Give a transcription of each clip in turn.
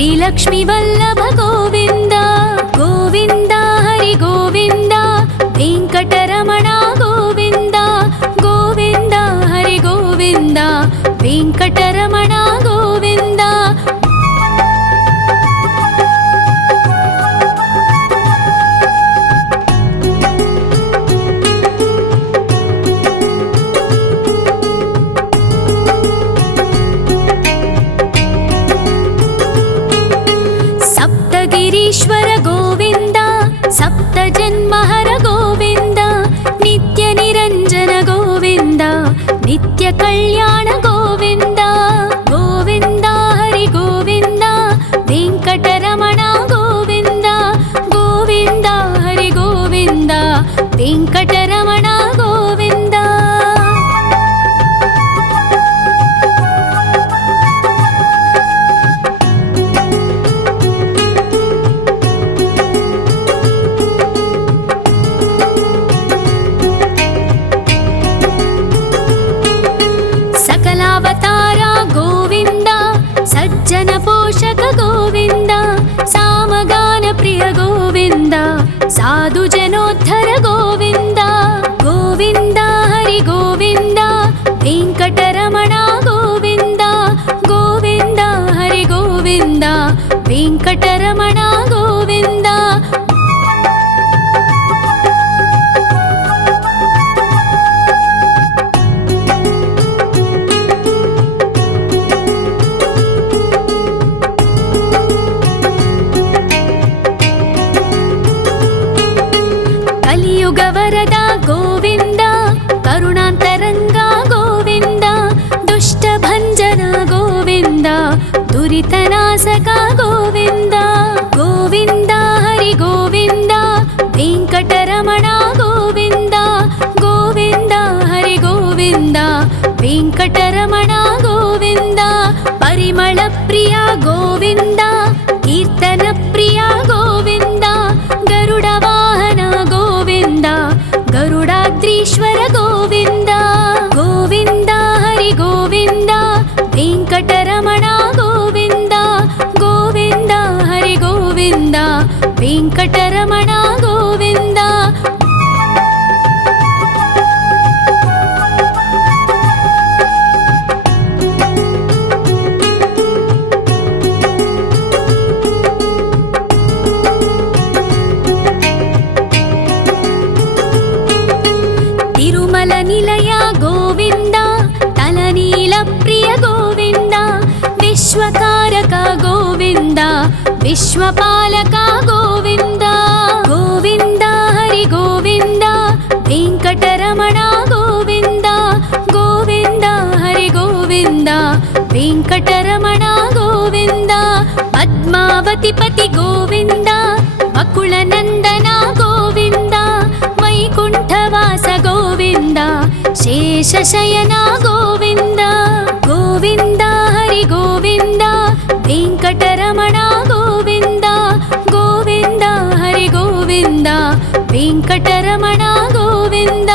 श्रीलक्ष्मी वल्लभ गोविन्द गोविन्द हरि गोविन्द वेङ्कटरमण गोविन्द गोविन्द हरि गोविन्द वेङ्कटरमण गोविन्द ईश्वर गोविन्द सप्तजन्महर गोविन्द नित्य निरञ्जन गोविन्द नित्य कल्याण गोविन्द गोविन्द हरि गोविन्द वेङ्कटरमण गोविन्द गोविन्द हरि गोविन्द वेङ्कटरमण गोविन्द सकलावतारा गोविन्द सज्जन पोषक गोविन्द सामगान प्रिय गोविन्द साधु जनोद्धर गोविन्द गोविन्द हरि गोविन्द वेङ्कटरमण गोविन्द गोविन्द हरि गोविन्द वेङ्कटरमण गोविन्द कलियुगवरद गोविन्द करुणान्तरङ्ग गोविन्द दुष्टभञ्जन गोविन्द दुरितनाशक गोविन्द गोविन्द हरि गोविन्द वेङ्कटरमण गोविन्द गोविन्द हरि गोविन्द वेङ्कटरमण गोविन्द परिमलप्रिय गोविन्द कीर्तनप्रिय गोविन्द गरुडवाहन गोविन्द गरुडाद्रीश्वर गोविन्द गोविन्द हरि गोविन्द वेङ्कटरमण गोविन्द गोविन्द हरि गोविन्द वेङ्कटरमण गोविन्द तिरुमल निलय गोविन्द तलनील प्रिय गोविन्द विश्वकारक गोविन्द विश्वपालक गोविन्द गोविन्द हरि गोविन्द वेङ्कटरमण गोविन्द गोविन्द हरि गोविन्द वेङ्कटरमण गोविन्द पद्मावतिपति गोविन्द बकुलनन्दन गोविन्द वैकुण्ठवास गोविन्द शेषशयन गोविन्द गोविन्द हरि गोविन्द वेङ्कटरमण गोविन्द गोविन्द हरि गोविन्द वेङ्कटरमण गोविन्द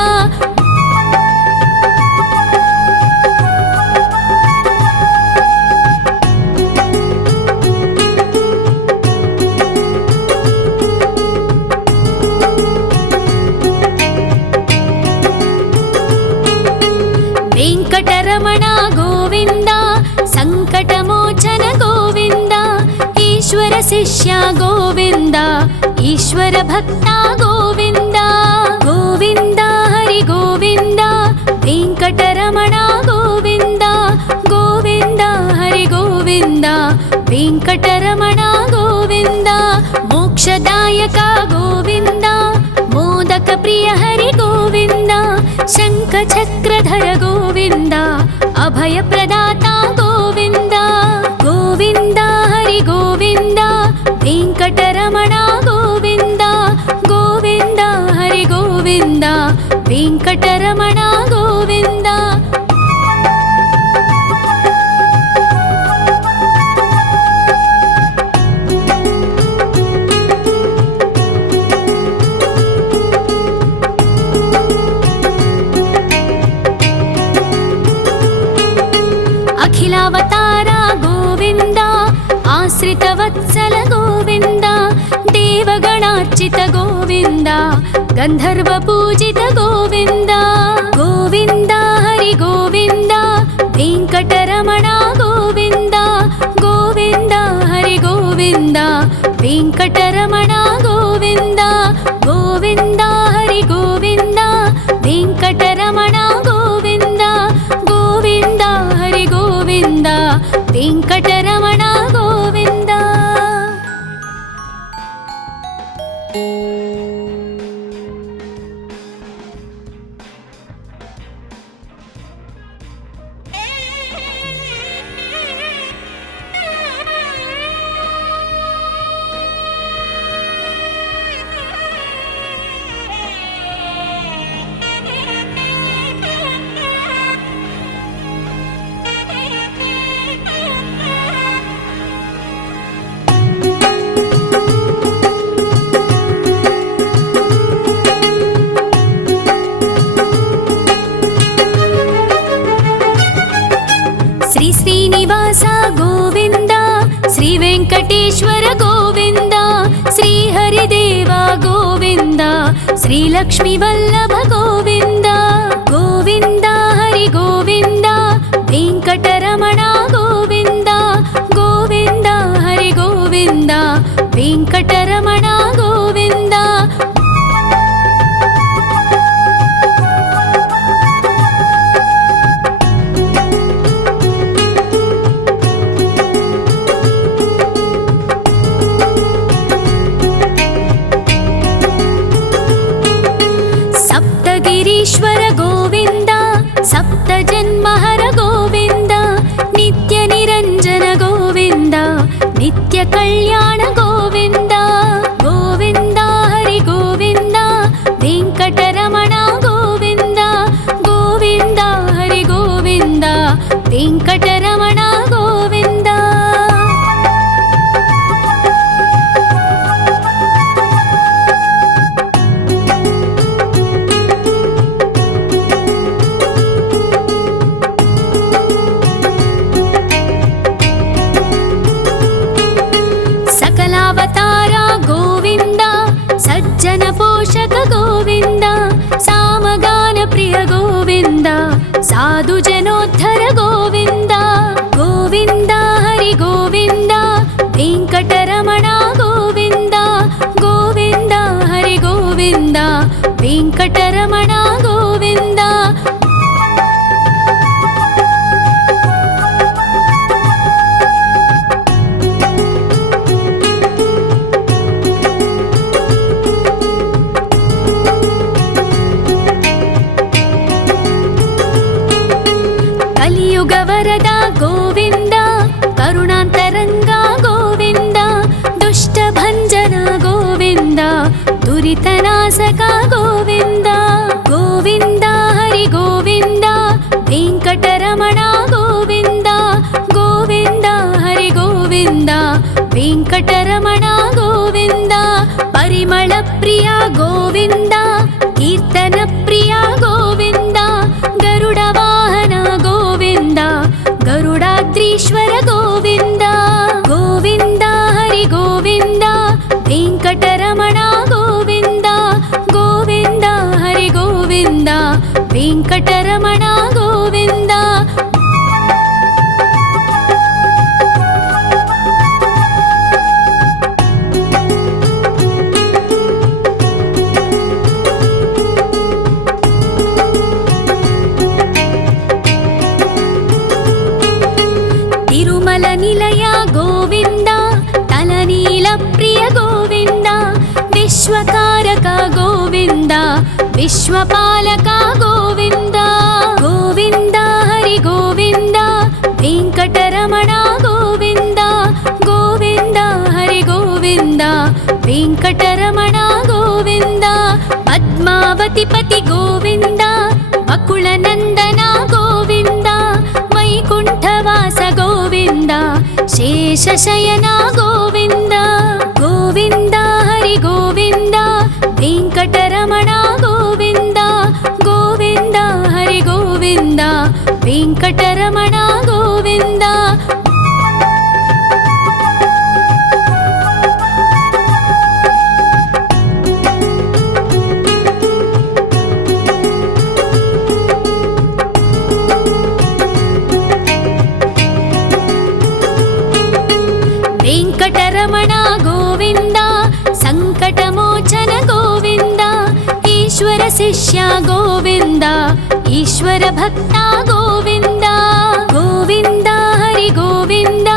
वेङ्कटरमण गोविन्द सङ्कटमोचन गोविन्द ईश्वर शिष्य गोविन्द ईश्वर भक्त गोविन्द गोविन्द हरि गोविन्द वेङ्कटरमण गोविन्द गोविन्द हरि गोविन्द वेङ्कटरमण गोविन्द मोक्षदायक गोविन्द मोदक प्रिय हरि गोविन्द शङ्खचक्रधर गोविन्द अभयप्रदाता गोविन्द गोविन्द हरि गोविन्द वेङ्कटरमण गोविन्द गोविन्द हरि गोविन्द वेङ्कटरमण गोविन्द वत्सल गोविन्द देवगणार्चित गोविन्द गन्धर्वपूजित गोविन्द गोविन्द हरि गोविन्द वेङ्कटरमण गोविन्द गोविन्द हरि गोविन्द वेङ्कटरमण गोविन्द गोविन्द हरि गोविन्द वेङ्कटरमण गोविन्द गोविन्द हरि गोविन्द वेङ्कटरमण गोविन्द। श्री श्रीनिवास गोविन्द श्री वेङ्कटेश्वर गोविन्द श्री हरिदेव गोविन्द श्री लक्ष्मीवल्लभ गोविन्द गोविन्द हरि गोविन्द वेङ्कटरमण गोविन्द गोविन्द हरि गोविन्द वेङ्कटरमण गोविन्द। सप्तगिरीश्वर गोविन्द सप्तजन्महर गोविन्द नित्यनिरञ्जन गोविन्द नित्यकल्याण गोविन्द गोविन्द हरि गोविन्द वेङ्कटरमण गोविन्द गोविन्द हरि गोविन्द वेङ्कटरमण गोविन्द। सकलावतारा गोविन्द सज्जन पोषक गोविन्द सामगान प्रिय गोविन्द साधु जनोद्धर गोविन्द गोविन्द हरि गोविन्द वेङ्कटरमण गोविन्द गोविन्द हरि गोविन्द वेङ्कटरमण गोविन्द। कलियुगवरद गोविन्द करुणान्तरङ्ग गोविन्द दुष्टभञ्जन गोविन्द दुरितनाशक गोविन्द गोविन्द हरि गोविन्द वेङ्कटरमण गोविन्द गोविन्द हरि गोविन्द वेङ्कटरमण गोविन्द। परिमलप्रिय गोविन्द कीर्तनप्रिय गोविन्द गरुडवाहन गोविन्द गरुडाद्रीश्वर गोविन्द गोविन्द हरि गोविन्द वेङ्कटरमण गोविन्द गोविन्द हरि गोविन्द वेङ्कटरमण गोविन्द। तिरुमल निलय गोविन्द तलनील प्रिय गोविन्द विश्वकारक गोविन्द विश्वपालक गोविन्द गोविन्द हरि गोविन्द वेङ्कटरमण गोविन्द गोविन्द हरि गोविन्द वेङ्कटरमण गोविन्द। पद्मावतिपति गोविन्द बकुलनन्दन गोविन्द वैकुण्ठवास गोविन्द शेषशयन गोविन्द गोविन्द हरि गोविन्द वेङ्कटरमण गोविन्द गोविन्द हरि गोविन्द वेङ्कटरमण गोविन्द। వెంకటరమణ గోవింద సంకటమోచన గోవింద ఈశ్వర శిష్య గోవింద ఈశ్వర భక్త గోవింద గోవింద హరి గోవింద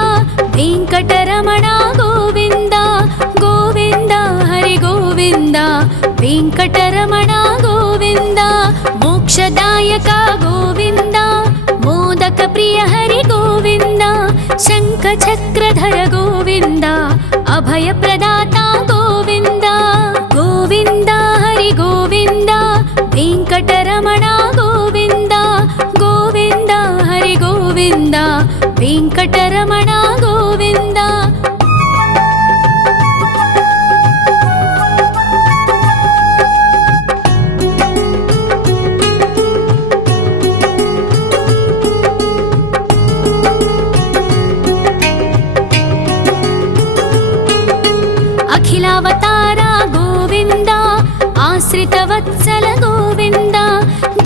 వెంకటరమణ గోవింద గోవింద హరి గోవింద వెంకటరమణ గోవింద మోక్షదాయక గోవింద మోదక ప్రియ హరి గోవింద శంఖ చక్రధర గోవింద అభయ ప్రదాత గోవింద గోవింద హరి గోవింద వెంకటరమణ గోవింద గోవింద హరి గోవింద వెంకటరమణ గోవింద అఖిలావతార గోవింద ఆశ్రితవత్సల గోవింద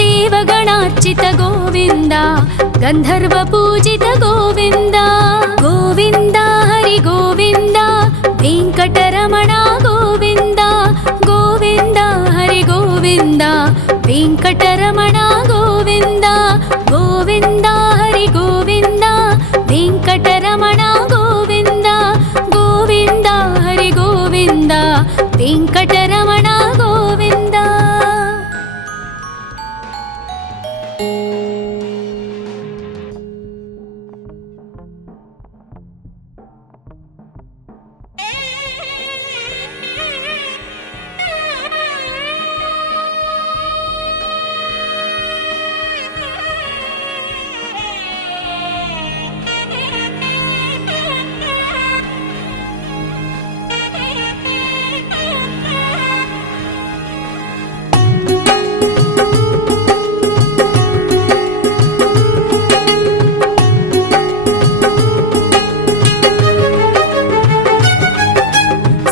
దేవగణార్చిత గోవింద గంధర్వ పూజిత గోవింద గోవింద హరి గోవింద వెంకటరమణ గోవింద గోవింద హరి గోవింద వెంకటరమణ గోవింద గోవింద హరి గోవింద వెంకటరమణ గోవింద గోవింద హరి గోవింద వెంకటరమణ గోవింద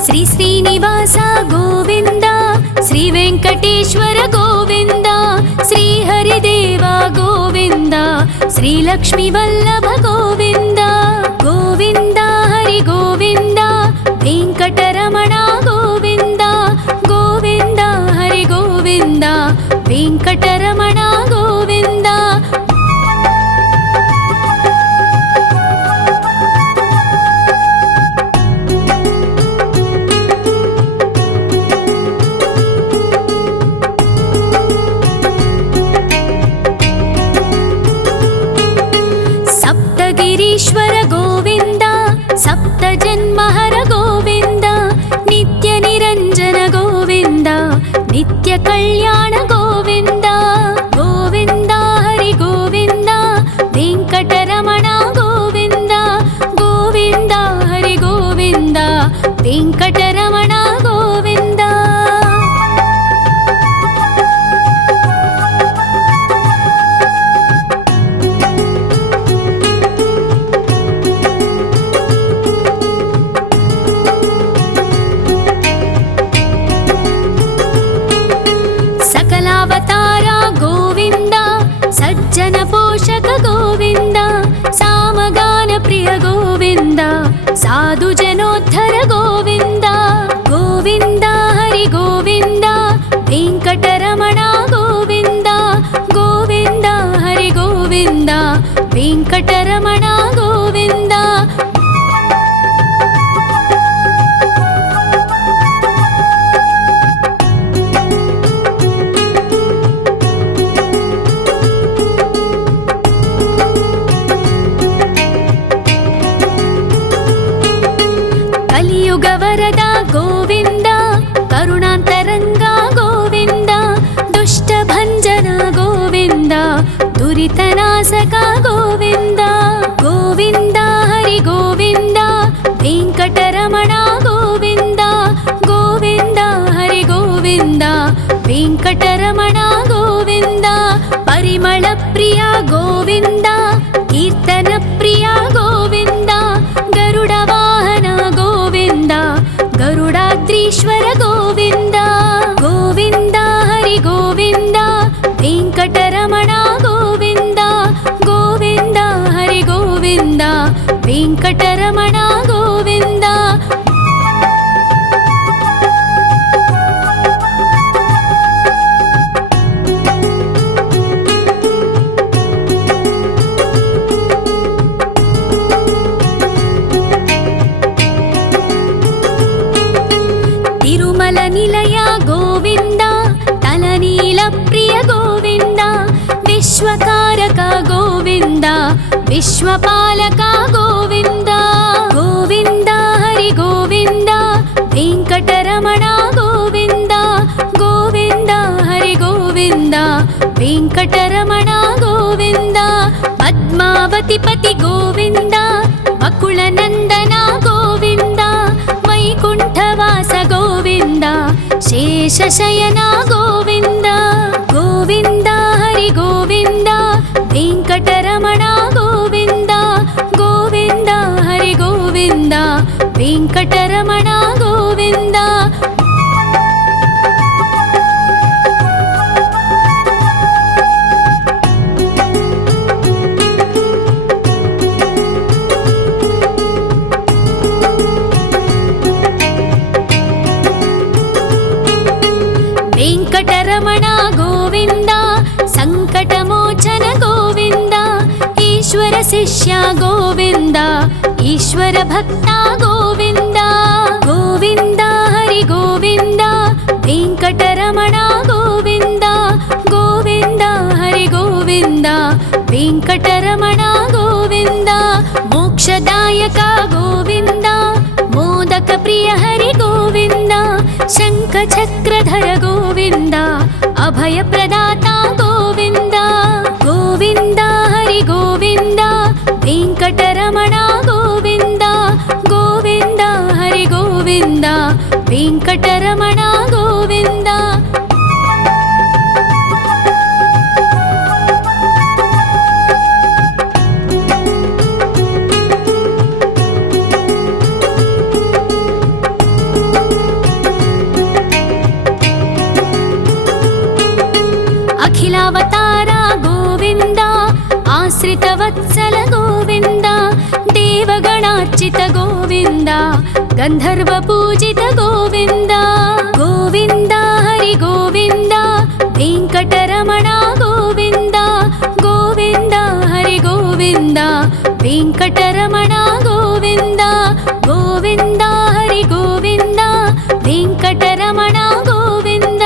శ్రీ శ్రీనివాస గోవింద శ్రీ వెంకటేశ్వర గోవింద శ్రీ హరిదేవ గోవింద శ్రీ లక్ష్మీ వల్లభ గోవింద గోవింద హరి గోవింద వెంకటరమణ గోవింద గోవింద హరి గోవింద వెంకటరమణ గోవింద సప్తగిరీశ్వర గోవింద సప్త జన్మహర గోవింద నిత్య నిరంజన గోవింద నిత్య కళ్యాణ గోవింద గోవింద హరి గోవింద వెంకటరమణ గోవింద గోవింద హరి గోవింద వెంకటరమణ గోవింద సకలావతార గోవింద సజ్జన పోషక గోవింద సామగాన ప్రియ గోవింద సాధు జనోద్ధర గోవింద గోవింద హరి గోవింద వెంకటరమణ గోవింద గోవింద హరి గోవింద వెంకటరమణ గోవింద కలియుగ వరద గోవింద కరుణాంతరంగ గోవింద దుష్ట భంజన గోవింద దురితనాశక గోవింద గోవింద హరి గోవింద వెంకటరమణ గోవింద గోవింద హరి గోవింద వెంకటరమణ గోవింద పరిమళ ప్రియ గోవింద కీర్తన ప్రియ గోవింద గరుడ వాహన గోవింద గరుడాద్రీశ్వర గోవింద గోవింద హరి గోవింద వెంకటరమణ గోవింద గోవింద హరి గోవింద వెంకటరమణ గోవింద निर्मलनिलय गोविन्द तलनीलप्रिय गोविन्द विश्वकारक गोविन्द विश्वपालक गोविन्द गोविन्द हरि गोविन्द वेङ्कटरमण गोविन्द गोविन्द हरि गोविन्द वेङ्कटरमण गोविन्द पद्मावतिपति गोविन्द अकुलनन्दन गोविन्द वैकुण्ठवास गोविन्द शेषशयन गोविन्द गोविन्द हरि गोविन्द वेङ्कटरमण गोविन्द गोविन्द हरि गोविन्द वेङ्कटरमण गोविन्द वेङ्कटरमण गोविन्द सङ्कटमोचन गोविन्द ईश्वर शिष्य गोविन्द ईश्वर भक्त गोविन्द गोविन्द हरि गोविन्द वेङ्कटरमण गोविन्द गोविन्द हरि गोविन्द वेङ्कटरमण गोविन्द मोक्षदायक गोविन्द मोदक प्रिय हरि गोविन्द शङ्खचक्रधर गोविन्द अभयप्रदाता गोविन्द गोविन्द हरि गोविन्द वेङ्कटरमण गोविन्द गोविन्द हरि गोविन्द वेङ्कटरमण गोविन्द अखिलावतार गोविन्द आश्रितवत्सल गोविन्द देवगणार्चित गोविन्द गन्धर्वपूजित गोविन्द गोविन्द हरि गोविन्द वेङ्कटरमण गोविन्द गोविन्द हरि गोविन्द वेङ्कटरमण गोविन्द गोविन्द हरि गोविन्द वेङ्कटरमण गोविन्द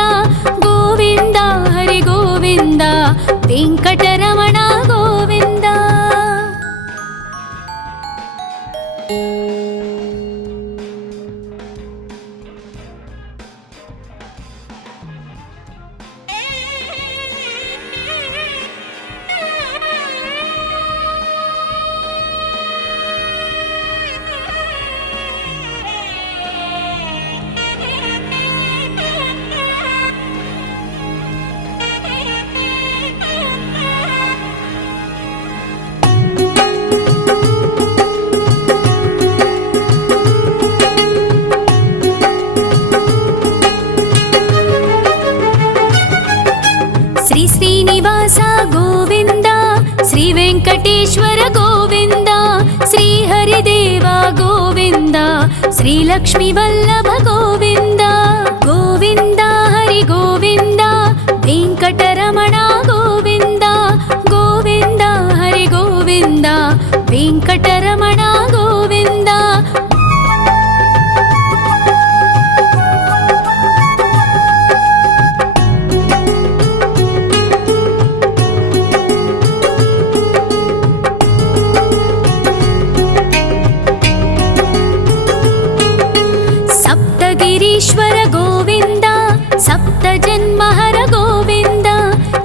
गोविन्द हरि गोविन्द वेङ्कटरमण गोविन्द श्री श्रीनिवास गोविन्द श्री वेङ्कटेश्वर गोविन्द श्री हरिदेव गोविन्द श्री लक्ष्मीवल्लभ गोविन्द गोविन्द हरि गोविन्द वेङ्कटरमण गोविन्द गोविन्द हरि गोविन्द वेङ्कटरमण गोविन्द गिरीश्वर गोविन्द सप्तजन्महर गोविन्द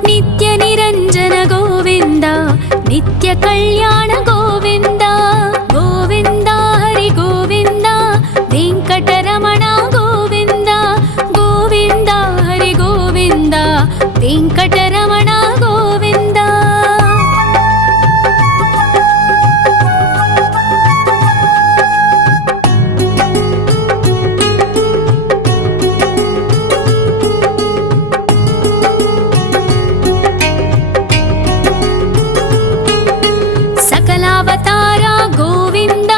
नित्यनिरञ्जन गोविन्द नित्यकल्याण गोविन्द गोविन्द हरि गोविन्द वेङ्कटरमण गोविन्द गोविन्द हरि गोविन्द वेङ्कटरमण गोविन्द सकलावतार गोविन्द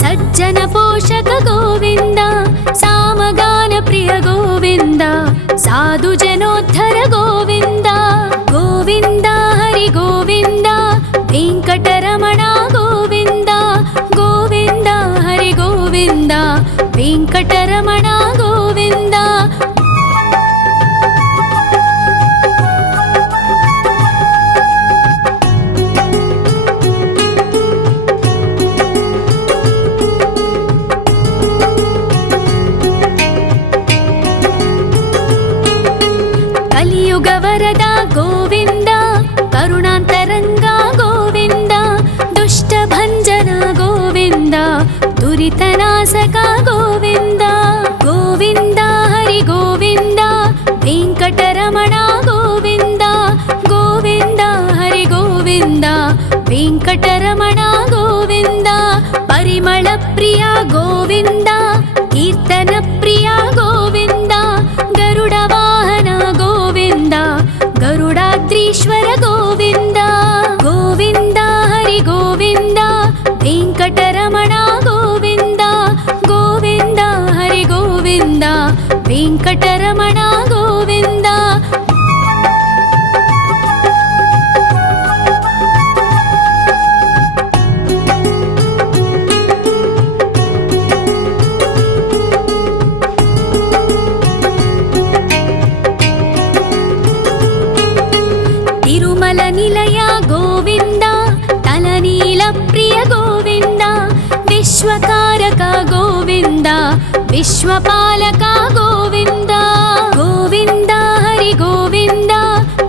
सज्जन पोषक गोविन्द सामगान प्रिय गोविन्द साधु जनोद्धर गोविन्द गोविन्द हरि गोविन्द वेङ्कटरमण गोविन्द गोविन्द हरि गोविन्द वेङ्कटरमण गोविन्द ವರದ ಗೋವಿಂದ ಕರುಣಾಂತರಂಗ ಗೋವಿಂದ ದುಷ್ಟಭಂಜನ ಗೋವಿಂದ ದುರಿತನಾಶಕ ಗೋವಿಂದ ಗೋವಿಂದ ಹರಿ ಗೋವಿಂದ ವೆಂಕಟರಮಣ ಗೋವಿಂದ ಗೋವಿಂದ ಹರಿ ಗೋವಿಂದ ವೆಂಕಟರಮಣ ಗೋವಿಂದ ಪರಿಮಳ ಪ್ರಿಯ ಗೋವಿಂದ ಕೀರ್ತನ ಪ್ರಿಯ ಗೋವಿಂದ ಗರುಡ ವಾಹನ ಗೋವಿಂದ ಗರುಡಾದ್ರೀಶ್ವರ ಗೋವಿಂದ ಗೋವಿಂದ ಹರಿ ಗೋವಿಂದ ವೆಂಕಟರಮಣ ಗೋವಿಂದ ಗೋವಿಂದ ಹರಿ ಗೋವಿಂದ ವೆಂಕಟರಮಣ ಗೋವಿಂದ ತಿರುಮಲ ನಿಲಯ ಗೋವಿಂದ ತಲನೀಲ ಪ್ರಿಯ ಗೋವಿಂದ ವಿಶ್ವಕಾರಕ ಗೋವಿಂದ ವಿಶ್ವಪಾಲಕ ಗೋವಿಂದ ಗೋವಿಂದ ಹರಿ ಗೋವಿಂದ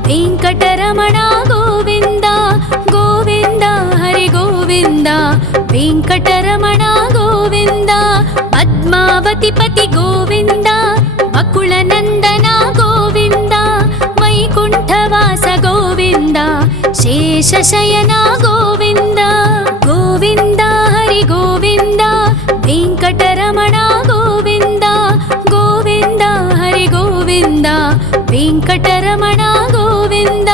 ವೆಂಕಟರಮಣ ಗೋವಿಂದ ಗೋವಿಂದ ಹರಿ ಗೋವಿಂದ ವೆಂಕಟರಮಣ ಗೋವಿಂದ ಪದ್ಮಾವತಿ ಪತಿ ಗೋವಿಂದ ಬಕುಳನಂದನ ಗೋವಿಂದ ವೈಕುಂಠವಾಸ ಗೋವಿಂದ ಶೇಷಶಯನ ಗೋವಿಂದ ಗೋವಿಂದ ಹರಿ ಗೋವಿಂದ ವೆಂಕಟರಮಣ ಗೋವಿಂದ ಗೋವಿಂದ ಹರಿ ಗೋವಿಂದ ವೆಂಕಟರಮಣ ಗೋವಿಂದ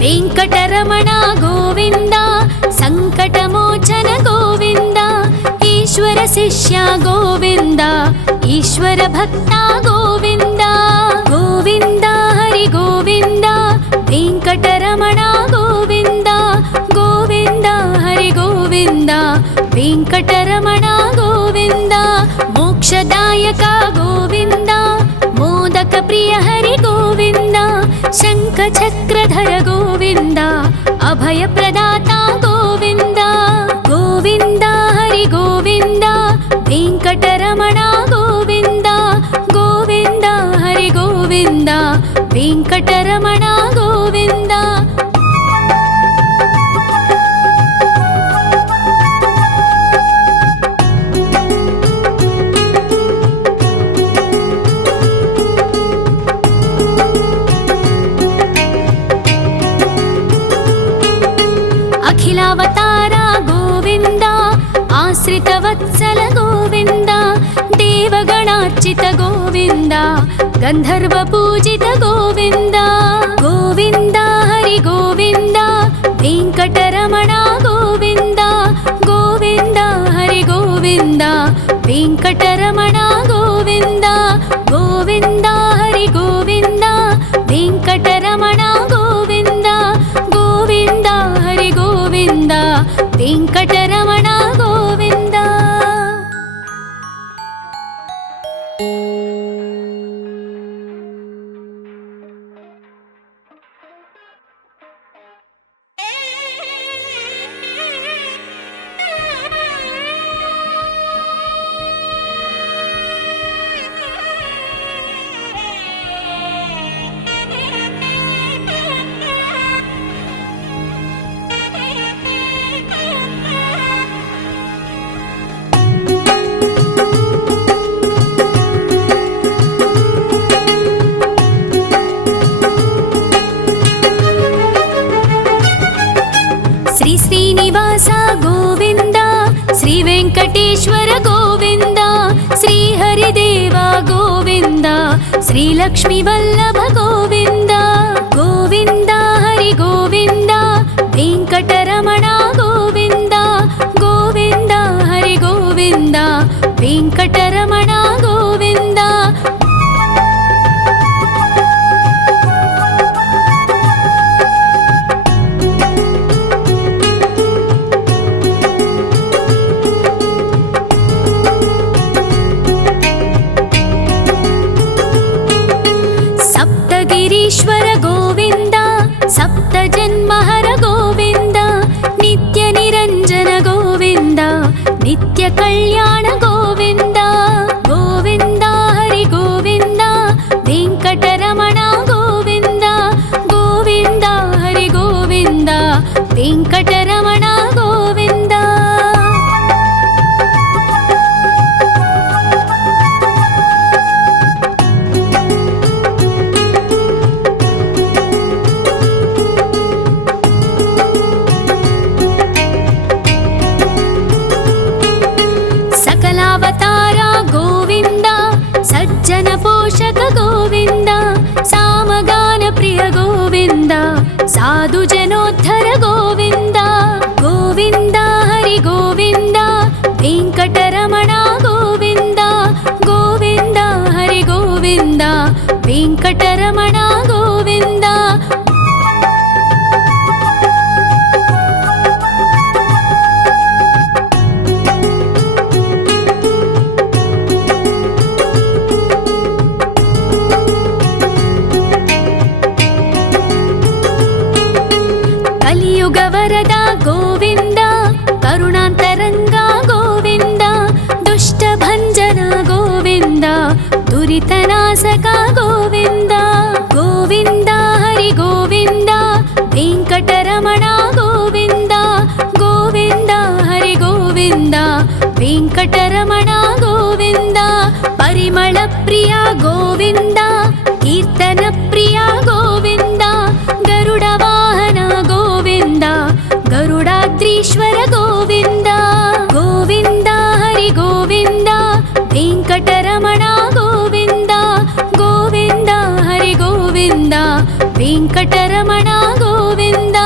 ವೆಂಕಟರಮಣ ಗೋವಿಂದ ಸಂಕಟಮೋಚನ ಗೋವಿಂದ ಈಶ್ವರ ಶಿಷ್ಯ ಗೋವಿಂದ ಈಶ್ವರ ಭಕ್ತ ಗೋವಿಂದ ಗೋವಿಂದ ಹರಿ ಗೋವಿಂದ ವೆಂಕಟರಮಣ ಗೋವಿಂದ ಗೋವಿಂದ ಹರಿ ಗೋವಿಂದ ವೆಂಕಟರಮಣ ಗೋವಿಂದ ಮೋಕ್ಷದಾಯಕ ಗೋವಿಂದ ಮೋದಕ ಪ್ರಿಯ ಹರಿ ಗೋವಿಂದ ಶಂಖ ಚಕ್ರಧರ ಗೋವಿಂದ ಅಭಯ ಪ್ರದಾತ ಗೋವಿಂದ ಗೋವಿಂದ ಹರಿ ಗೋವಿಂದ ವೆಂಕಟರಮಣ ಗೋವಿಂದ ಗೋವಿಂದ ಹರಿ ಗೋವಿಂದ ವೆಂಕಟರಮಣ ಗೋವಿಂದ ಅಖಿಲಾವತಾರ ಗೋವಿಂದ ಆಶ್ರಿತ ವತ್ಸಲ ಗೋವಿಂದ ದೇವಗಣಾರ್ಚಿತ ಗೋವಿಂದ ಗಂಧರ್ವ ಪೂಜಿತ ಗೋವಿಂದ ಗೋವಿಂದ ಹರಿ ಗೋವಿಂದ ವೆಂಕಟರಮಣ ಗೋವಿಂದ ಗೋವಿಂದ ಹರಿ ಗೋವಿಂದ ವೆಂಕಟರಮಣ ಗೋವಿಂದ ಗೋವಿಂದ ಹರಿ ಗೋವಿಂದ ವೆಂಕಟರಮಣ ಗೋವಿಂದ ಗೋವಿಂದ ಹರಿ ಗೋವಿಂದ ವೆಂಕಟರಮಣ ಗೋವಿಂದ ಶ್ರೀನಿವಾಸ ಗೋವಿಂದ ಶ್ರೀ ವೆಂಕಟೇಶ್ವರ ಗೋವಿಂದ ಶ್ರೀ ಹರಿದೇವ ಗೋವಿಂದ ಶ್ರೀ ಲಕ್ಷ್ಮೀ ವಲ್ಲಭ ಗೋವಿಂದ ಗೋವಿಂದ ಹರಿ ಗೋವಿಂದ ವೆಂಕಟರಮಣ ಗೋವಿಂದ ಗೋವಿಂದ ಹರಿ ಗೋವಿಂದ ವೆಂಕಟರಮಣ ಗೋವಿಂದ కళ్యాణ గోవింద గోవింద హరి గోవింద వెంకటరమణ గోవింద గోవింద హరి గోవింద వెంకటరమణ గోవింద. సకలావతార గోవింద సజ్జన పోషక గోవింద సామగాన ప్రియ గోవింద సాధు జనోద్ధర గోవింద గోవింద హరి గోవింద వెంకటరమణ గోవింద గోవింద హరి గోవింద వెంకటరమణ గోవింద. కలియుగ వరద గోవింద కరుణాంతరంగా గోవింద దుష్ట భంజన గోవింద దురితనాశక గోవింద గోవింద హరి గోవింద వెంకటరమణ గోవింద గోవింద హరి గోవింద వెంకటరమణ గోవింద. పరిమళ ప్రియ గోవింద కీర్తన ప్రియ గోవింద గరుడ వాహన గోవింద గరుడాద్రీశ్వర గోవింద గోవింద హరి గోవింద వెంకటరమణ గోవింద గోవింద హరి గోవింద వెంకటరమణ గోవింద.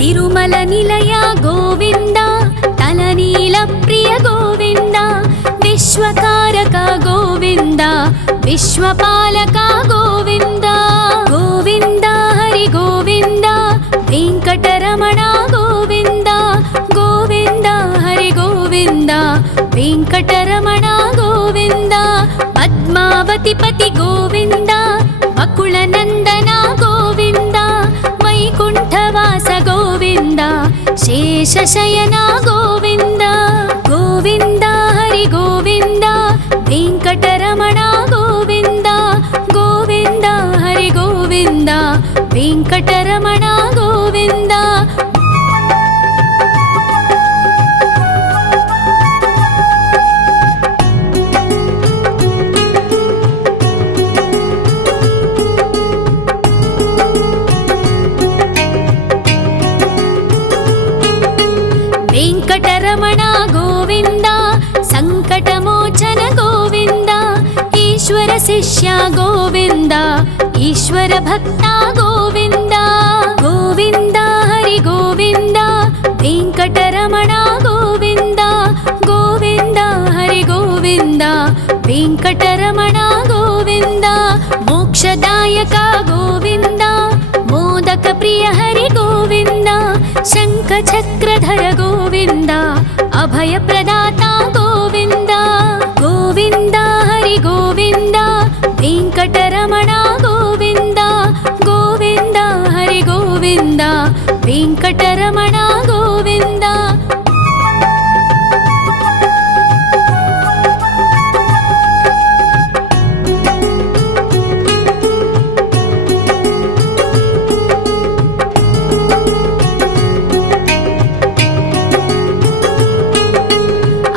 తిరుమల నిలయ గోవింద తలనీల ప్రియ గోవింద విశ్వకారక గోవింద విశ్వపాలక గోవింద గోవింద హరి గోవింద వెంకటరమణ గోవింద గోవింద హరి గోవింద వెంకటరమణ గోవింద. పద్మావతి పతి గోవింద బకుళ నందన గోవింద వైకుంఠవాస గోవింద శేషశయన గోవింద గోవింద హరి గోవింద వెంకటరమణ గోవింద గోవింద హరి గోవింద వెంకటరమణ గోవింద. వెంకటరమణ గోవింద సంకటమోచన గోవింద ఈశ్వర శిష్య గోవింద ఈశ్వర భక్త గోవింద గోవింద హరి గోవింద వెంకటరమణ గోవింద గోవింద హరి గోవింద వెంకటరమణ గోవింద. మోక్షదాయక గోవింద మోదక ప్రియ హరి గోవింద శంఖ చక్రధర గోవింద అభయ ప్రదాత గోవింద గోవింద హరి గోవింద వెంకటరమణ గోవింద గోవింద హరి గోవింద వెంకటరమణ గోవింద.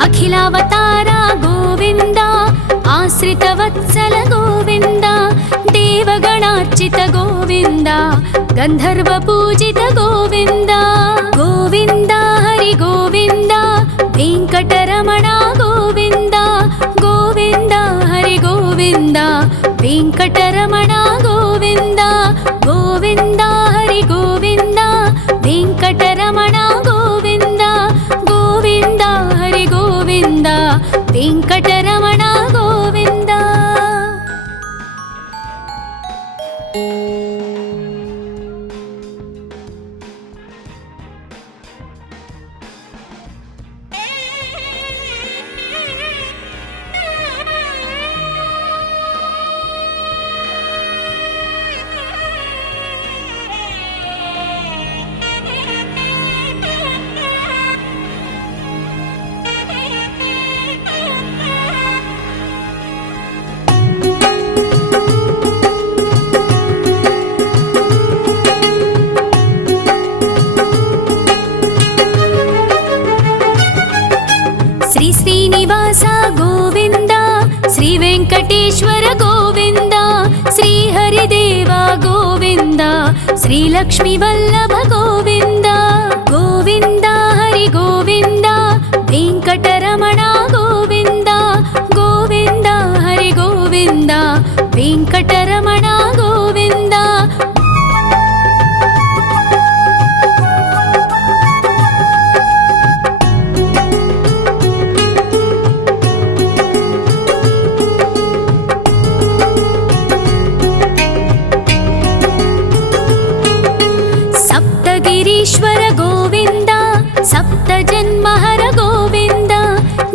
అఖిలావతార గోవింద ఆశ్రిత వత్సల గోవింద దేవగణార్చిత గోవింద గంధర్వ పూజిత గోవింద గోవింద హరి గోవింద వెంకటరమణ గోవింద గోవింద హరి గోవింద వెంకటరమణ గోవింద గోవింద హరి గోవింద వెంకటరమణ గోవింద గోవింద హరి గోవింద వెంకటరమణ గోవింద. శ్రీనివాస గోవింద శ్రీ వెంకటేశ్వర గోవింద శ్రీహరిదేవ గోవింద శ్రీలక్ష్మీ వల్లభ గోవింద గోవింద హరి గోవింద వెంకటరమణ గోవింద గోవింద హరి గోవింద వెంకటరమణ గోవింద సప్తగిరీశ్వర గోవింద సప్త జన్మహర గోవింద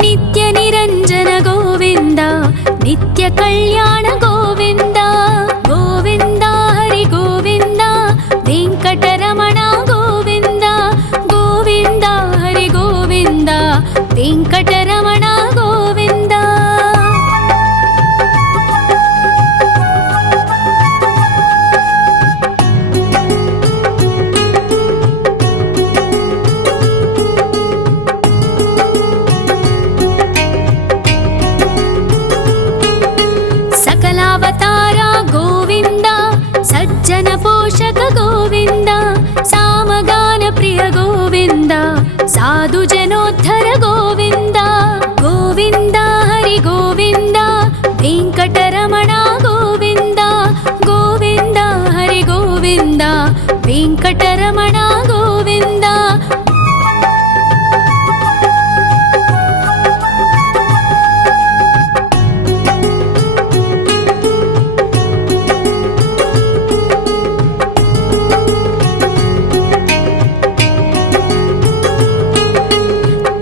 నిత్య నిరంజన గోవింద నిత్య కళ్యాణ గోవింద గోవింద హరి గోవింద వెంకటరమణ గోవింద గోవింద హరి గోవింద వెంకటరమణ గోవింద సకలావతార గోవింద సజ్జన పోషక గోవింద సామగాన ప్రియ గోవింద సాధు జనోద్ధర గోవింద గోవింద హరి గోవింద వెంకటరమణ గోవింద గోవింద హరి గోవింద వెంకటరమణ గోవింద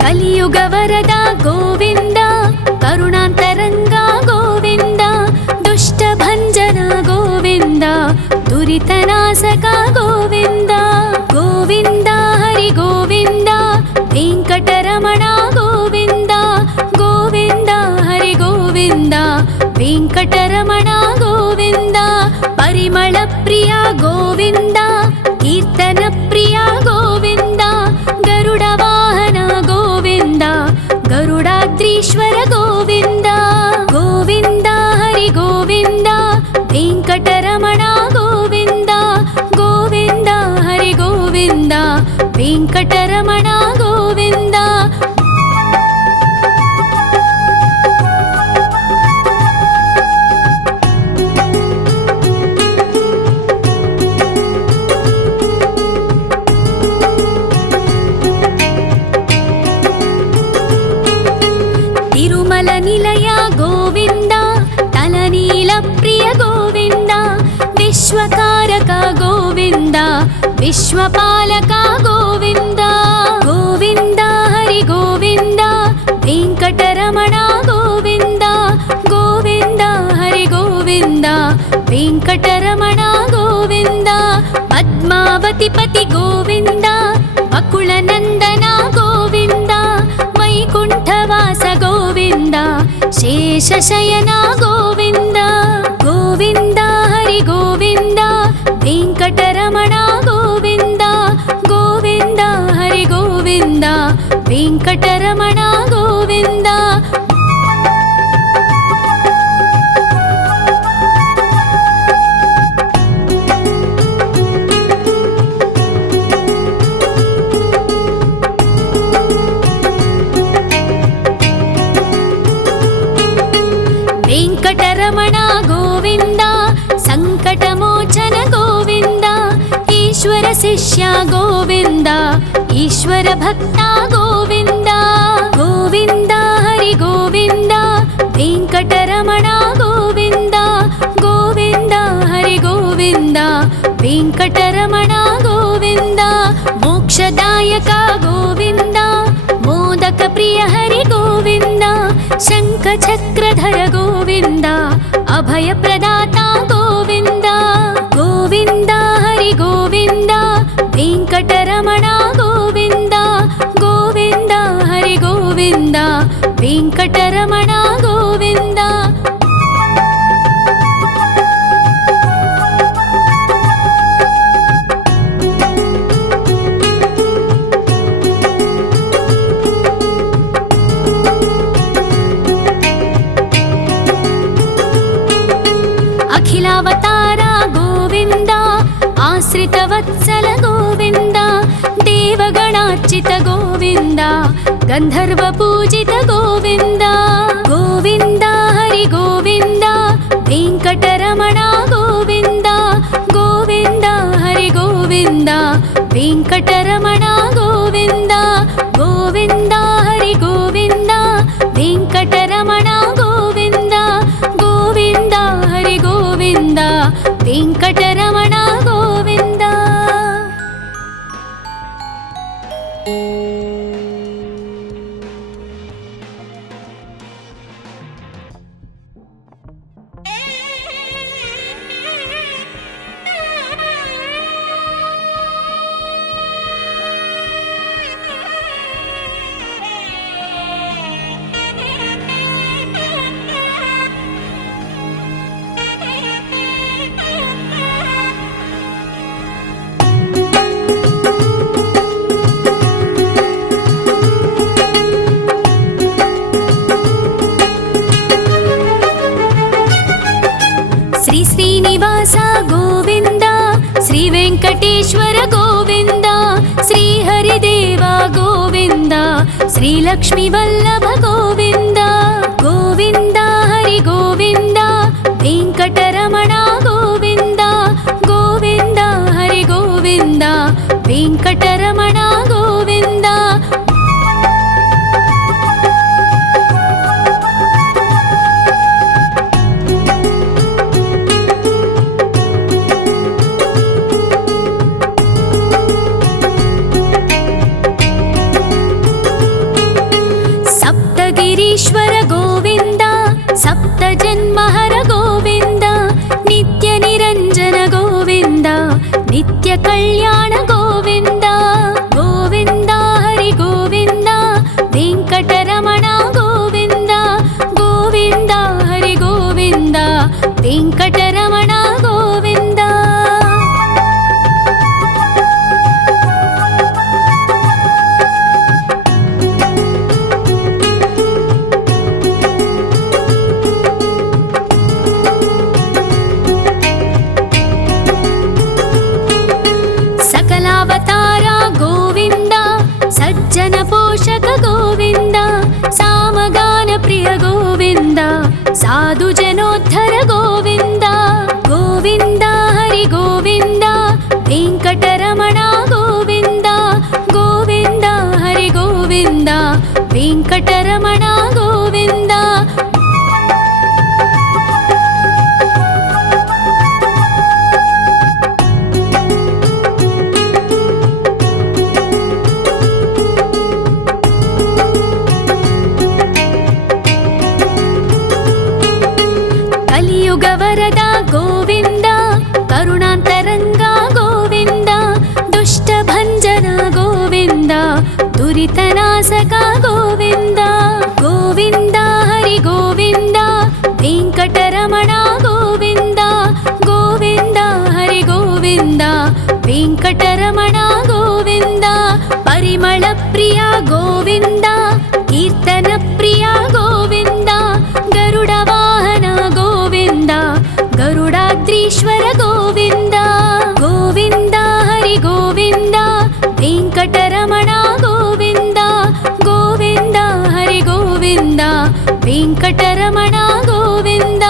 కలియుగ వరద గోవింద కరుణాంతరంగ గోవింద దుష్ట భంజన గోవింద దురితనాశక గోవింద గోవింద హరి గోవింద వెంకటరమణ గోవింద గోవింద హరి గోవింద వెంకటరమణ గోవింద పరిమళ ప్రియ గోవింద కీర్తన ప్రియ గోవింద గరుడ వాహన గోవింద గరుడాద్రీశ్వర గోవింద గోవింద హరి గోవింద వెంకటరమణ గోవింద గోవింద హరి గోవింద వెంకటరమణ గోవింద తిరుమల నిలయ గోవింద తలనీల ప్రియ గోవింద విశ్వకారక గోవింద విశ్వపాలక గోవింద గోవింద హరి గోవింద వెంకటరమణ గోవింద గోవింద హరి గోవింద వెంకటరమణ గోవింద పద్మావతి పతి గోవింద వకుళ నందన గోవింద వైకుంఠవాస గోవింద శేషశయన గోవింద గోవింద హరి గోవింద వెంకటరమణ గోవింద గోవింద హరి గోవింద వెంకటరమణ గోవింద వెంకటరమణ గోవింద సంకటమోచన గోవింద ఈశ్వర శిష్య గోవింద ఈశ్వర భక్త గోవింద గోవింద హరి గోవింద వెంకటరమణ గోవింద గోవింద హరి గోవింద వెంకటరమణ గోవింద మోక్షదాయక గోవింద మోదక ప్రియ హరి గోవింద శంఖ చక్రధర గోవింద అభయ ప్రదాత గోవింద గోవింద హరి గోవింద వెంకటరమణ గోవింద గోవింద హరి గోవింద వెంకటరమణ గోవింద अखिलावतार गोविन्द आश्रितवत्सल गोविन्द देवगणार्चित गोविन्द गन्धर्वपूजित गोविन्द गोविन्द हरि गोविन्द वेङ्कटरमण गोविन्द गोविन्द हरि गोविन्द वेङ्कटरमण गोविन्द गोविन्द हरि गोविन्द वेङ्कटरमण गोविन्द गोविन्द हरि गोविन्द वेङ्कटरमण गोविन्द। श्री श्रीनिवास गोविन्द श्री वेङ्कटेश्वर गोविन्द श्री हरिदेव गोविन्द श्री लक्ष्मीवल्लभ गोविन्द गोविन्द हरि गोविन्द वेङ्कटरमण गोविन्द गोविन्द हरि गोविन्द वेङ्कटरमण गोविन्द। सप्तगिरीश्वर गोविन्द सप्तजन्महर गोविन्द नित्यनिरञ्जन गोविन्द नित्यकल्याण गोविन्द गोविन्द हरि गोविन्द वेङ्कटरमण गोविन्द गोविन्द हरि गोविन्द वेङ्कटरमण गोविन्द। सकलावतार गोविन्द सज्जन पोषक गोविन्द सामगान प्रिय गोविन्द साधु जनोद्धर गोविन्द गोविन्द हरि गोविन्द वेङ्कटरमण गोविन्द गोविन्द हरि गोविन्द वेङ्कटरमण गोविन्द। कलियुगवरद गोविन्द करुणान्तरङ्ग गोविन्द दुष्टभञ्जन गोविन्द दुरितनाशक गोविन्द गोविन्द हरि गोविन्द वेङ्कटरमण गोविन्द गोविन्द हरि गोविन्द वेङ्कटरमण गोविन्द। परिमलप्रिय गोविन्द कीर्तनप्रिय गोविन्द गरुडवाहन गोविन्द गरुडाद्रीश्वर गोविन्द गोविन्द हरि गोविन्द वेङ्कटरमण गोविन्द गोविन्द हरि गोविन्द वेङ्कटरमण गोविन्द।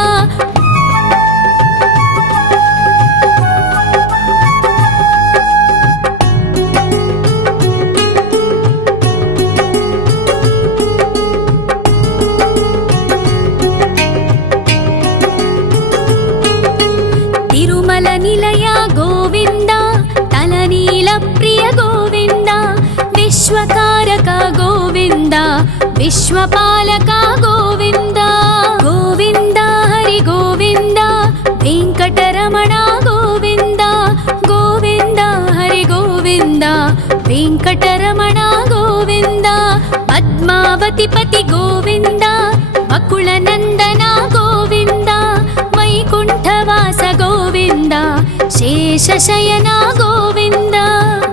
तिरुमल निलय गोविन्द तलनील प्रिय गोविन्द विश्वकारक गोविन्द विश्वपालक गोविन्द गोविन्द हरि गोविन्द वेङ्कटरमण गोविन्द गोविन्द हरि गोविन्द वेङ्कटरमण गोविन्द। पद्मावतिपति गोविन्द वकुलनन्दन गोविन्द वैकुण्ठवास गोविन्द शेषशयन गोविन्द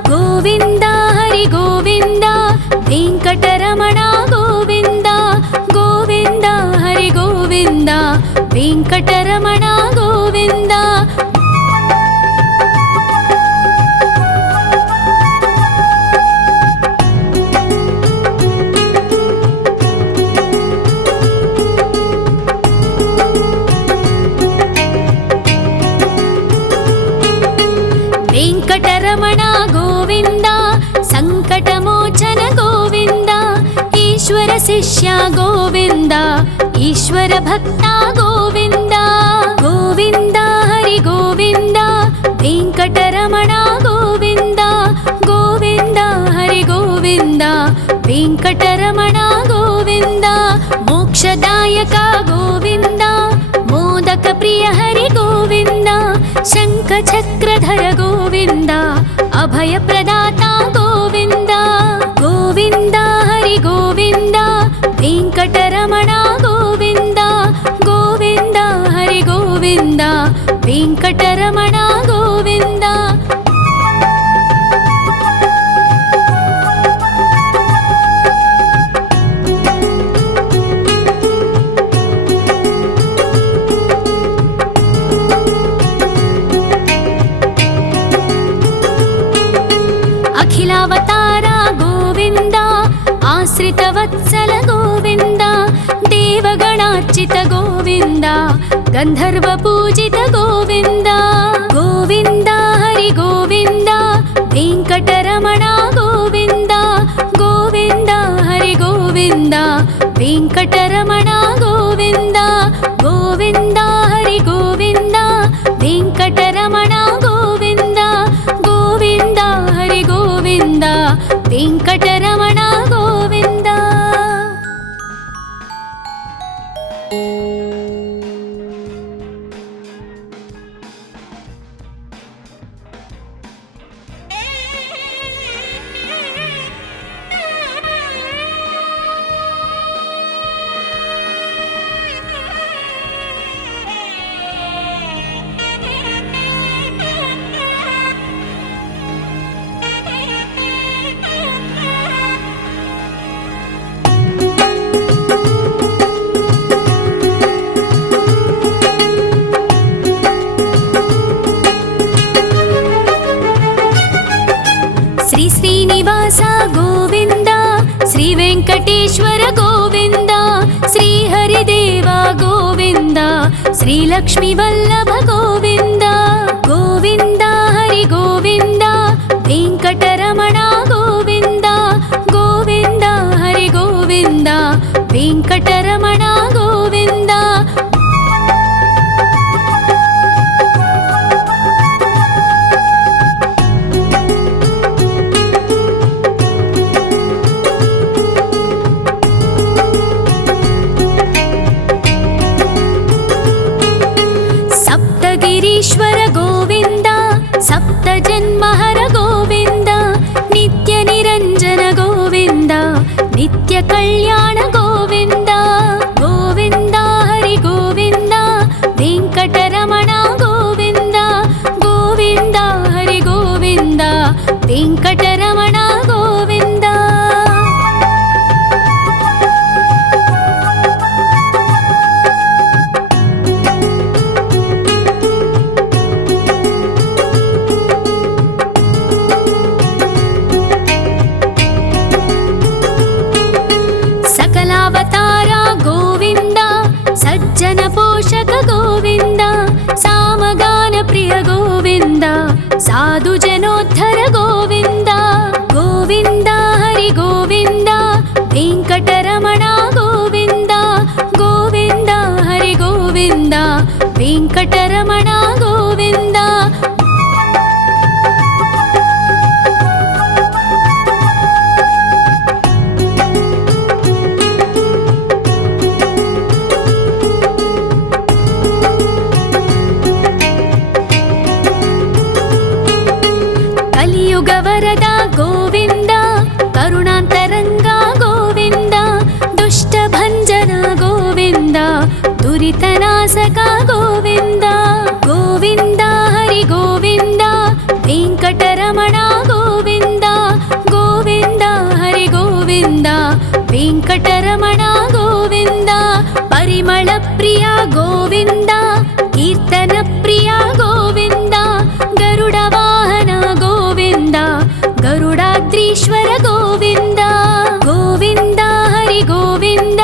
गोविन्द हरि गोविन्द वेङ्कटरमण गोविन्द गोविन्द हरि गोविन्द वेङ्कटरमण गोविन्द। ಶಿಷ್ಯ ಗೋವಿಂದ ಈಶ್ವರ ಭಕ್ತ ಗೋವಿಂದ ಗೋವಿಂದ ಹರಿ ಗೋವಿಂದ ವೆಂಕಟರಮಣ ಗೋವಿಂದ ಗೋವಿಂದ ಹರಿ ಗೋವಿಂದ ವೆಂಕಟರಮಣ ಗೋವಿಂದ ಮೋಕ್ಷದಾಯಕ ಗೋವಿಂದ ಮೋದಕ ಪ್ರಿಯ ಹರಿ ಗೋವಿಂದ ಶಂಖ ಚಕ್ರಧರ ಗೋವಿಂದ ಅಭಯ ಪ್ರದಾತ ಗೋವಿಂದ ಗೋವಿಂದ ಹರಿ ಗೋವಿಂದ ವೆಂಕಟರಮಣ ಗೋವಿಂದ ಗೋವಿಂದ ಹರಿ ಗೋವಿಂದ ವೆಂಕಟರಮಣ ಗೋವಿಂದ ಅಖಿಲಾವತಾರ ಗೋವಿಂದ ಆಶ್ರಿತ ವತ್ಸಲ ಗೋವಿಂದ ದೇವಗಣಾರ್ಚಿತ ಗೋವಿಂದ ಗಂಧರ್ವ ಪೂಜಿತ ಗೋವಿಂದ ಗೋವಿಂದ ಹರಿ ಗೋವಿಂದ ವೆಂಕಟರಮಣ ಗೋವಿಂದ ಗೋವಿಂದ ಹರಿ ಗೋವಿಂದ ವೆಂಕಟರಮಣ ಗೋವಿಂದ ಗೋವಿಂದ ಹರಿ ಗೋವಿಂದ ವೆಂಕಟರಮಣ ಗೋವಿಂದ ಗೋವಿಂದ ಹರಿ ಗೋವಿಂದ ವೆಂಕಟರಮಣ ಗೋವಿಂದ ಶ್ರೀ ಶ್ರೀನಿವಾಸ ಗೋವಿಂದ ಶ್ರೀ ವೆಂಕಟೇಶ್ವರ ಗೋವಿಂದ ಶ್ರೀ ಹರಿದೇವ ಗೋವಿಂದ ಶ್ರೀ ಲಕ್ಷ್ಮೀ ವಲ್ಲಭ ಗೋವಿಂದ ಗೋವಿಂದ ಹರಿ ಗೋವಿಂದ ವೆಂಕಟರಮಣ ಗೋವಿಂದ ಗೋವಿಂದ ಹರಿ ಗೋವಿಂದ ವೆಂಕಟರಮಣ ಗೋವಿಂದ ಸಪ್ತಗಿರೀಶ್ವರ ಗೋವಿಂದ ಸಪ್ತ ಜನ್ಮಹರ ಗೋವಿಂದ ನಿತ್ಯ ನಿರಂಜನ ಗೋವಿಂದ ನಿತ್ಯ ಕಲ್ಯಾಣ ಗೋವಿಂದ ಗೋವಿಂದ ಹರಿ ಗೋವಿಂದ ವೆಂಕಟರಮಣ ಗೋವಿಂದ ಗೋವಿಂದ ಹರಿ ಗೋವಿಂದ ವೆಂಕಟರಮಣ ಗೋವಿಂದ ಸಕಲಾವತಾರ ಗೋವಿಂದ ಸಜ್ಜನ ಪೋಷಕ ಗೋವಿಂದ ಸಾಮಗಾನ ಪ್ರಿಯ ಗೋವಿಂದ ಸಾಧು ಜನೋದ್ಧರ ಗೋವಿಂದ ಗೋವಿಂದ ಹರಿ ಗೋವಿಂದ ವೆಂಕಟರಮಣ ಗೋವಿಂದ ಗೋವಿಂದ ಹರಿ ಗೋವಿಂದ ವೆಂಕಟರಮಣ ಗೋವಿಂದ ಕಲಿಯುಗ ವರದ ಗೋವಿಂದ ಕರುಣಾಂತರಂಗ ಗೋವಿಂದ ದುಷ್ಟ ಭಂಜನ ಗೋವಿಂದ ದುರಿತನಾಶಕ ಗೋವಿಂದ ಗೋವಿಂದ ಹರಿ ಗೋವಿಂದ ವೆಂಕಟರಮಣ ಗೋವಿಂದ ಗೋವಿಂದ ಹರಿ ಗೋವಿಂದ ವೆಂಕಟರಮಣ ಗೋವಿಂದ ಪರಿಮಳ ಪ್ರಿಯ ಗೋವಿಂದ ಕೀರ್ತನ ಪ್ರಿಯ ಗೋವಿಂದ ಗರುಡ ವಾಹನ ಗೋವಿಂದ ಗರುಡಾದ್ರೀಶ್ವರ ಗೋವಿಂದ ಗೋವಿಂದ ಹರಿ ಗೋವಿಂದ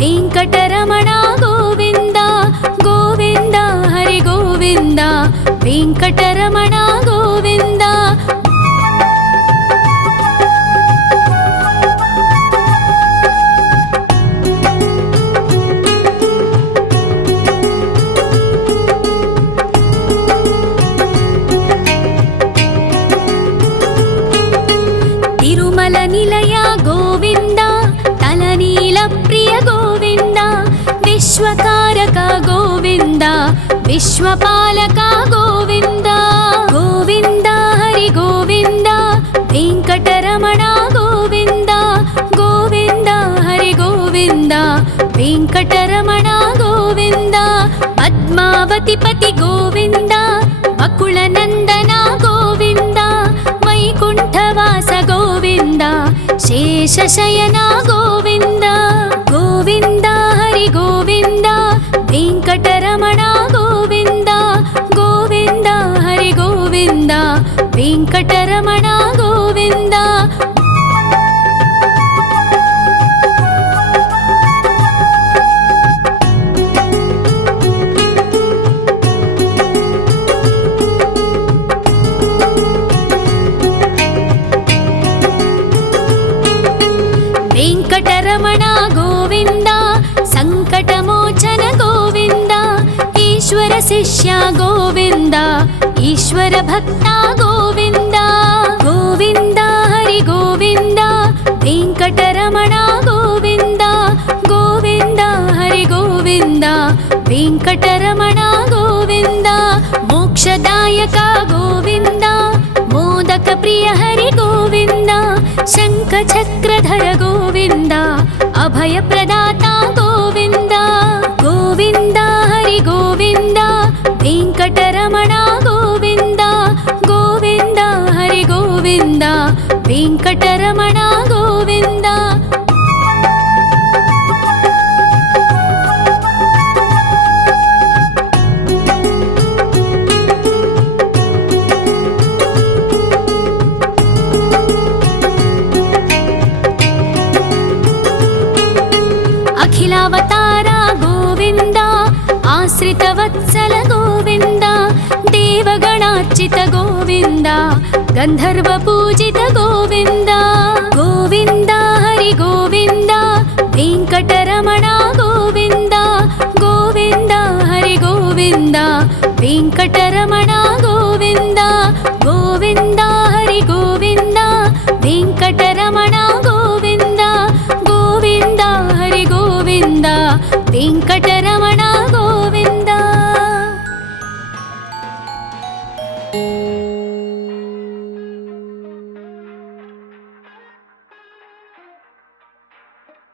ವೆಂಕಟರಮಣ ಗೋವಿಂದ ಗೋವಿಂದ ಹರಿ ಗೋವಿಂದ ವೆಂಕಟರಮಣ ಗೋವಿಂದ प्रिय गोविन्द विश्वकारक गोविन्द विश्वपालक गोविन्द गोविन्द हरि गोविन्द वेङ्कटरमण गोविन्द गोविन्द हरि गोविन्द वेङ्कटरमण गोविन्द पद्मावतिपति गोविन्द अकुलनन्दन गोविन्द वैकुण्ठवास गोविन्द शेषशयन गोविन्द गोविन्द हरि गोविन्द वेङ्कटरमण गोविन्द गोविन्द हरि गोविन्द वेङ्कटरमण गोविन्द वेङ्कटरमण गोविन्द सङ्कटमोचन गोविन्द ईश्वर शिष्य गोविन्द ईश्वर भक्ता गोविन्द गोविन्द हरि गोविन्द वेङ्कटरमण गोविन्द गोविन्द हरि गोविन्द वेङ्कटरमण गोविन्द मोक्षदायक गोविन्द मोदक प्रिय हरि गोविन्द शङ्खचक्रधर गोविन्द अभयप्रदाता गोविन्द गोविन्द हरि गोविन्द वेङ्कटरमण गोविन्द गोविन्द हरि गोविन्द वेङ्कटरमण गोविन्द अखिलावतार गोविन्द आश्रितवत्सल गोविन्द देवगणार्चित गोविन्द गन्धर्वपूजित गोविन्द